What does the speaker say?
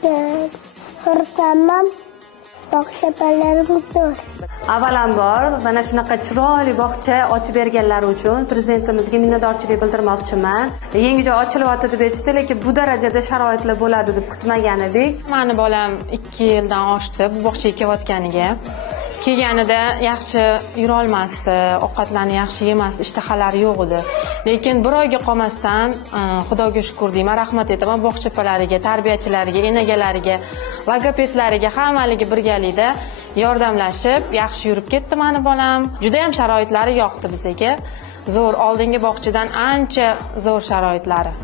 Juda xursandman. Bog'chalarimiz zo'r. Avvalambor mana shunaqa chiroyli bog'cha ochib berganlari uchun prezidentimizga minnatdorchilik bildirmoqchiman. Yangi joy ochilyapti deb aytishdi, lekin bu darajada sharoitlar bo'ladi deb kutmagan edik. Mani bolam 2 yildan oshdi bu bog'chaga kelayotganiga. Kelganida yaxshi yura olmasdi, ovqatlarni yaxshi yemasdi, ishtahalari yo'q edi. Lekin bir oyga qolmasdan Xudoga shukr deyman, rahmat aytaman bog'chapalariga, tarbiyachilariga, enagalariga, logopedlariga, hammaliga birgalikda yordamlashib, yaxshi yurib ketdi mani bolam. Juda ham sharoitlari yoqdi bizga. Zo'r, oldingi bog'chadan ancha zo'r sharoitlari.